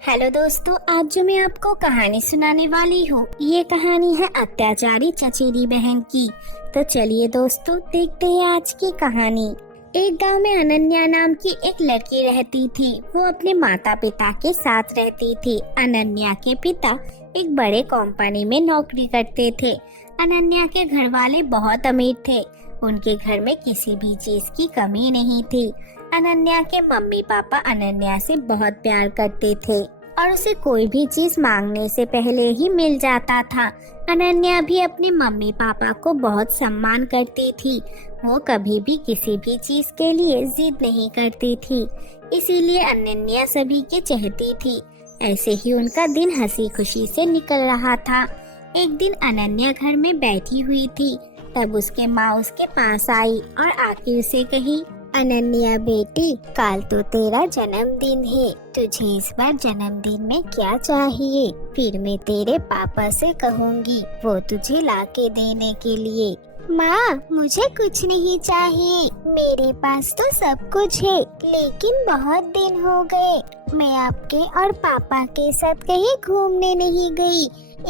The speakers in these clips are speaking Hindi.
हेलो दोस्तों, आज जो मैं आपको कहानी सुनाने वाली हूँ, ये कहानी है अत्याचारी चचेरी बहन की। तो चलिए दोस्तों, देखते हैं आज की कहानी। एक गांव में अनन्या नाम की एक लड़की रहती थी। वो अपने माता पिता के साथ रहती थी। अनन्या के पिता एक बड़े कंपनी में नौकरी करते थे। अनन्या के घर वाले बहुत अमीर थे। उनके घर में किसी भी चीज की कमी नहीं थी। अनन्या के मम्मी पापा अनन्या से बहुत प्यार करते थे और उसे कोई भी चीज मांगने से पहले ही मिल जाता था। अनन्या भी अपने मम्मी पापा को बहुत सम्मान करती थी। वो कभी भी किसी भी चीज के लिए जिद नहीं करती थी, इसीलिए अनन्या सभी के चहती थी। ऐसे ही उनका दिन हंसी खुशी से निकल रहा था। एक दिन अनन्या घर में बैठी हुई थी, तब उसके माँ उसके पास आई और आके उसे कही, अनन्या बेटी, कल तो तेरा जन्मदिन है। तुझे इस बार जन्मदिन में क्या चाहिए? फिर मैं तेरे पापा से कहूँगी वो तुझे लाके देने के लिए। माँ, मुझे कुछ नहीं चाहिए, मेरे पास तो सब कुछ है, लेकिन बहुत दिन हो गए मैं आपके और पापा के साथ कहीं घूमने नहीं गई,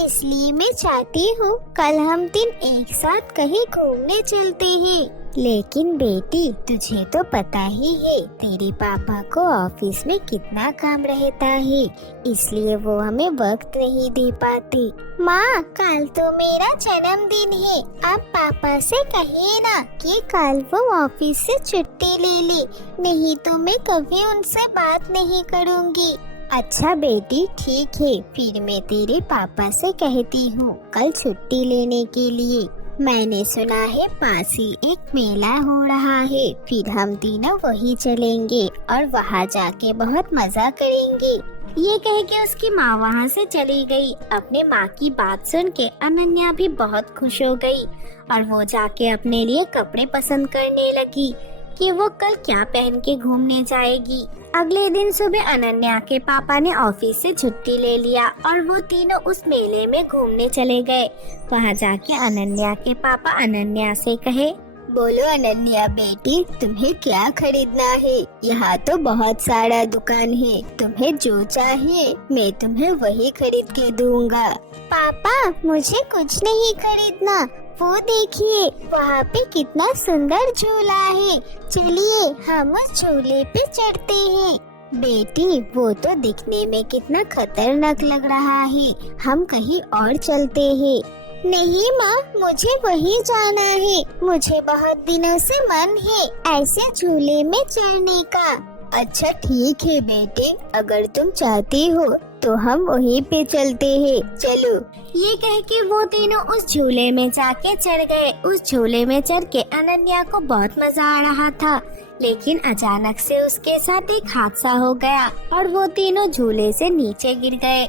इसलिए मैं चाहती हूँ कल हम तीन एक साथ कहीं घूमने चलते हैं। लेकिन बेटी, तुझे तो पता ही है तेरे पापा को ऑफिस में कितना काम रहता है, इसलिए वो हमें वक्त नहीं दे पाते। माँ, कल तो मेरा जन्मदिन है, आप पापा से कहिए ना कि कल वो ऑफिस से छुट्टी ले ले, नहीं तो मैं कभी उनसे बात नहीं करूँगी। अच्छा बेटी, ठीक है, फिर मैं तेरे पापा से कहती हूँ कल छुट्टी लेने के लिए। मैंने सुना है पास ही एक मेला हो रहा है, फिर हम तीनों वहीं चलेंगे और वहाँ जाके बहुत मजा करेंगे। ये कह के उसकी माँ वहाँ से चली गई। अपने माँ की बात सुन के अनन्या भी बहुत खुश हो गई और वो जाके अपने लिए कपड़े पसंद करने लगी कि वो कल क्या पहन के घूमने जाएगी। अगले दिन सुबह अनन्या के पापा ने ऑफिस से छुट्टी ले लिया और वो तीनों उस मेले में घूमने चले गए। वहाँ जाके अनन्या के पापा अनन्या से कहे, बोलो अनन्या बेटी, तुम्हें क्या खरीदना है? यहाँ तो बहुत सारा दुकान है, तुम्हें जो चाहिए मैं तुम्हें वही खरीद के दूंगा। पापा, मुझे कुछ नहीं खरीदना, वो देखिए वहाँ पे कितना सुंदर झूला है, चलिए हम उस झूले पे चढ़ते हैं। बेटी, वो तो दिखने में कितना खतरनाक लग रहा है, हम कहीं और चलते हैं। नहीं माँ, मुझे वहीं जाना है, मुझे बहुत दिनों से मन है ऐसे झूले में चढ़ने का। अच्छा ठीक है बेटी, अगर तुम चाहती हो तो हम वहीं पे चलते हैं, चलो। ये कह के वो तीनों उस झूले में जाके चढ़ गए। उस झूले में चढ़ के अनन्या को बहुत मजा आ रहा था, लेकिन अचानक से उसके साथ एक हादसा हो गया और वो तीनों झूले से नीचे गिर गए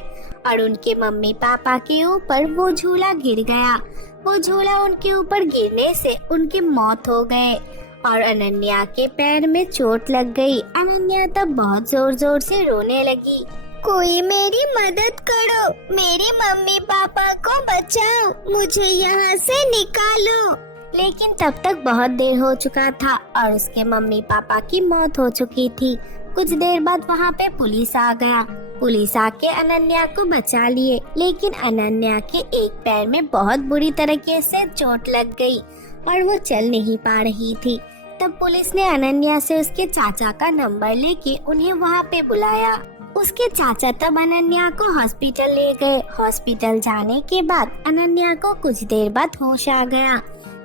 और उनके मम्मी पापा के ऊपर वो झूला गिर गया। वो झूला उनके ऊपर गिरने से उनकी मौत हो गए और अनन्या के पैर में चोट लग गई। अनन्या तब बहुत जोर जोर से रोने लगी, कोई मेरी मदद करो, मेरे मम्मी पापा को बचाओ, मुझे यहाँ से निकालो। लेकिन तब तक बहुत देर हो चुका था और उसके मम्मी पापा की मौत हो चुकी थी। कुछ देर बाद वहाँ पे पुलिस आ गया। पुलिस आके अनन्या को बचा लिए, लेकिन अनन्या के एक पैर में बहुत बुरी तरीके से चोट लग गई और वो चल नहीं पा रही थी। तब पुलिस ने अनन्या से उसके चाचा का नंबर लेके उन्हें वहाँ पे बुलाया। उसके चाचा तब अनन्या को हॉस्पिटल ले गए। हॉस्पिटल जाने के बाद अनन्या को कुछ देर बाद होश आ गया।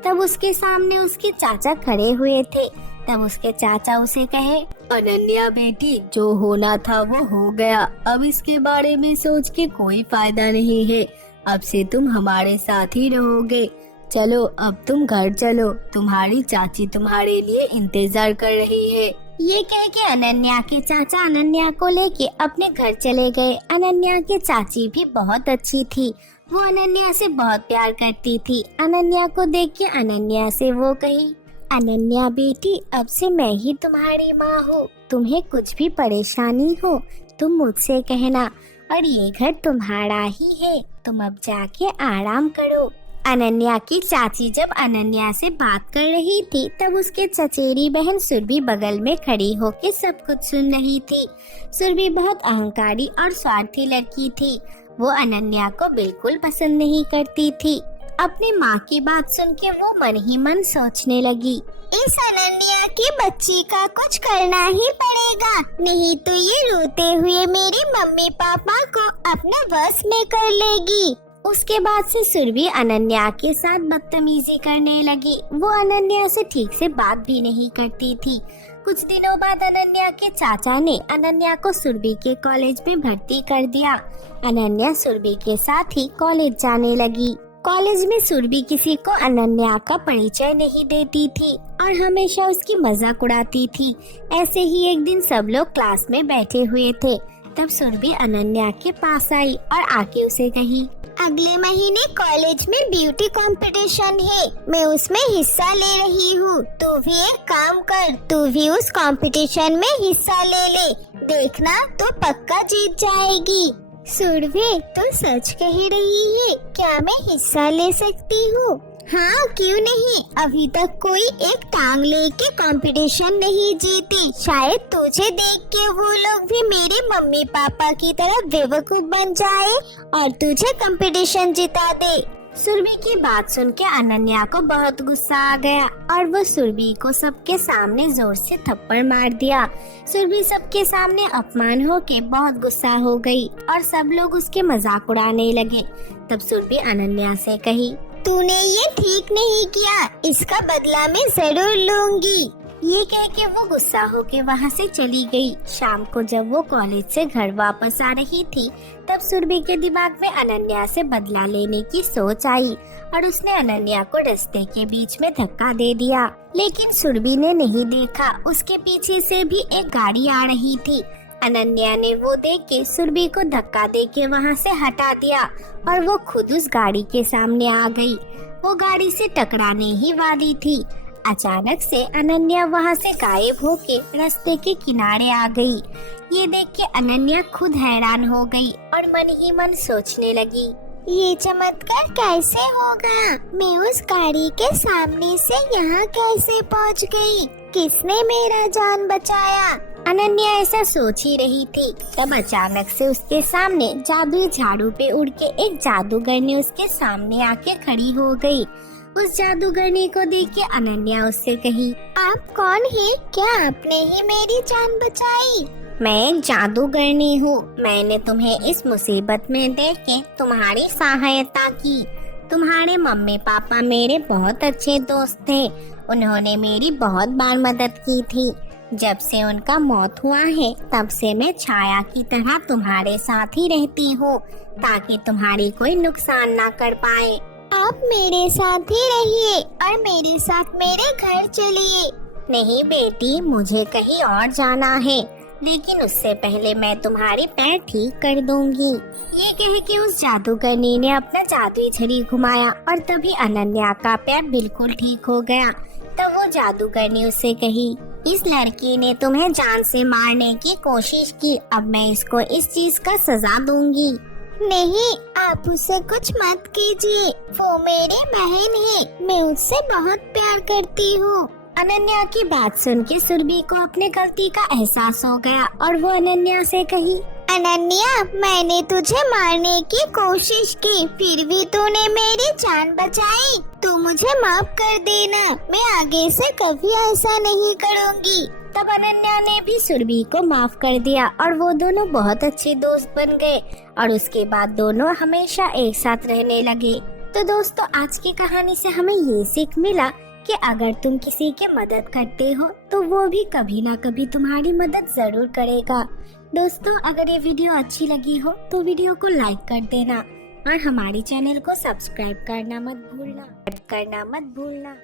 तब उसके सामने उसके चाचा खड़े हुए थे। तब उसके चाचा उसे कहे, अनन्या बेटी, जो होना था वो हो गया, अब इसके बारे में सोच के कोई फायदा नहीं है, अब से तुम हमारे साथ ही रहोगे। चलो अब तुम घर चलो, तुम्हारी चाची तुम्हारे लिए इंतजार कर रही है। ये कह के अनन्या के चाचा अनन्या को लेके अपने घर चले गए। अनन्या की चाची भी बहुत अच्छी थी, वो अनन्या से बहुत प्यार करती थी। अनन्या को देख के अनन्या से वो कही, अनन्या बेटी, अब से मैं ही तुम्हारी माँ हूँ, तुम्हें कुछ भी परेशानी हो तुम मुझसे कहना और ये घर तुम्हारा ही है, तुम अब जाके आराम करो। अनन्या की चाची जब अनन्या से बात कर रही थी तब उसके चचेरी बहन सुरभि बगल में खड़ी होकर सब कुछ सुन रही थी। सुरभि बहुत अहंकारी और स्वार्थी लड़की थी। वो अनन्या को बिल्कुल पसंद नहीं करती थी। अपनी माँ की बात सुन के वो मन ही मन सोचने लगी, इस अनन्या की बच्ची का कुछ करना ही पड़ेगा, नहीं तो ये रोते हुए मेरे मम्मी पापा को अपने बस में कर लेगी। उसके बाद से सुरभि अनन्या के साथ बदतमीजी करने लगी। वो अनन्या से ठीक से बात भी नहीं करती थी। कुछ दिनों बाद अनन्या के चाचा ने अनन्या को सुरभि के कॉलेज में भर्ती कर दिया। अनन्या सुरभि के साथ ही कॉलेज जाने लगी। कॉलेज में सुरभि किसी को अनन्या का परिचय नहीं देती थी और हमेशा उसकी मजाक उड़ाती थी। ऐसे ही एक दिन सब लोग क्लास में बैठे हुए थे, तब सुरभि अनन्या के पास आई और आके उसे कही, अगले महीने कॉलेज में ब्यूटी कंपटीशन है, मैं उसमें हिस्सा ले रही हूँ। तू भी एक काम कर, तू भी उस कंपटीशन में हिस्सा ले, देखना तो पक्का जीत जाएगी। सुरभि तू सच कह रही है, क्या मैं हिस्सा ले सकती हूँ? हाँ क्यों नहीं, अभी तक कोई एक टांग लेके कंपटीशन नहीं जीती। शायद तुझे देख के वो लोग भी मेरे मम्मी पापा की तरह बेवकूफ बन जाए और तुझे कंपटीशन जिता दे। सुरभि की बात सुन के अनन्या को बहुत गुस्सा आ गया और वो सुरभि को सबके सामने जोर से थप्पड़ मार दिया। सुरभि सबके सामने अपमान होके बहुत गुस्सा हो गई और सब लोग उसके मजाक उड़ाने लगे। तब सुरभि अनन्या से कही, तूने ये ठीक नहीं किया, इसका बदला मैं जरूर लूंगी। ये कह के वो गुस्सा होके वहाँ से चली गई। शाम को जब वो कॉलेज से घर वापस आ रही थी तब सुरभि के दिमाग में अनन्या से बदला लेने की सोच आई और उसने अनन्या को रास्ते के बीच में धक्का दे दिया। लेकिन सुरभि ने नहीं देखा, उसके पीछे से भी एक गाड़ी आ रही थी। अनन्या ने वो देख के सुरभि को धक्का दे के वहाँ से हटा दिया और वो खुद उस गाड़ी के सामने आ गई। वो गाड़ी से टकराने ही वाली थी। अचानक से अनन्या वहाँ से गायब होके रास्ते के किनारे आ गई। ये देख के अनन्या खुद हैरान हो गई और मन ही मन सोचने लगी, ये चमत्कार कैसे होगा? मैं उस गाड़ी के सामने से यहाँ कैसे पहुँच गई? किसने मेरा जान बचाया? अनन्या ऐसा सोच ही रही थी, तब अचानक से उसके सामने जादुई झाड़ू पे उड़ के एक जादूगरनी उसके सामने आके खड़ी हो गई। उस जादूगरनी को देख के अनन्या उससे कही, आप कौन है? क्या आपने ही मेरी जान बचाई? मैं एक जादूगरनी हूँ। मैंने तुम्हें इस मुसीबत में देख के तुम्हारी सहायता की। तुम्हारे मम्मी पापा मेरे बहुत अच्छे दोस्त थे। उन्होंने मेरी बहुत बार मदद की थी। जब से उनका मौत हुआ है तब से मैं छाया की तरह तुम्हारे साथ ही रहती हूँ ताकि तुम्हारी कोई नुकसान ना कर पाए। आप मेरे साथ ही रहिए और मेरे साथ मेरे घर चलिए। नहीं बेटी, मुझे कहीं और जाना है, लेकिन उससे पहले मैं तुम्हारी पैर ठीक कर दूंगी। ये कह के उस जादूगरनी ने अपना जादुई छड़ी घुमाया और तभी अनन्या का पैर बिल्कुल ठीक हो गया। तब वो जादूगरनी उससे कही, इस लड़की ने तुम्हें जान से मारने की कोशिश की, अब मैं इसको इस चीज का सजा दूंगी। नहीं, आप उसे कुछ मत कीजिए, वो मेरी बहन है, मैं उससे बहुत प्यार करती हूँ। अनन्या की बात सुन के सुरभि को अपने गलती का एहसास हो गया और वो अनन्या से कही, अनन्या, मैंने तुझे मारने की कोशिश की, फिर भी तूने मेरी जान बचाई। तू मुझे माफ कर देना, मैं आगे से कभी ऐसा नहीं करूँगी। तब अनन्या ने भी सुरभि को माफ कर दिया और वो दोनों बहुत अच्छे दोस्त बन गए और उसके बाद दोनों हमेशा एक साथ रहने लगे। तो दोस्तों, आज की कहानी से हमें ये सीख मिला कि अगर तुम किसी की मदद करते हो तो वो भी कभी ना कभी तुम्हारी मदद जरूर करेगा। दोस्तों, अगर ये वीडियो अच्छी लगी हो तो वीडियो को लाइक कर देना और हमारे चैनल को सब्सक्राइब करना मत भूलना।